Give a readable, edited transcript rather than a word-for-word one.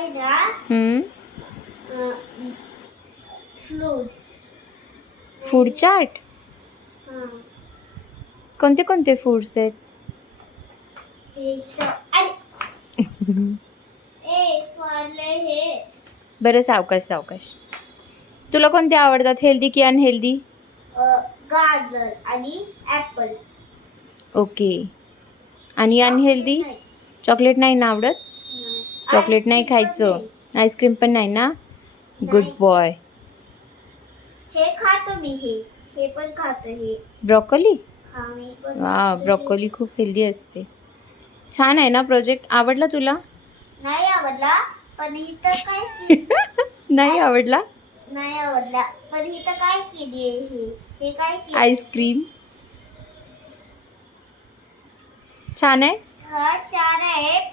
आहे ना fruits food chart. कोणते कोणते फूड्स आहेत? बरं, सावकाश सावकाश. तुला कोणते आवडतात, हेल्दी की अनहेल्दी? गाजर आणि ॲपल. ओके. आणि अनहेल्दी? चॉकलेट नाही ना आवडत? चॉकलेट नाही खायचं. आईस्क्रीम पण नाही ना? Good boy. हे खातो मी. हे पण खातो. हे ब्रॉकोली. हा मी पण वा, ब्रॉकोली खूप हेल्दी असते. छान आहे ना प्रोजेक्ट. आवडला तुला? नाही आवडला. पण इथं काय नाही आवडला? नाही आवडला. पण इथं काय केली आहे? हे काय केली? आईस्क्रीम छान आहे. हा छान आहे.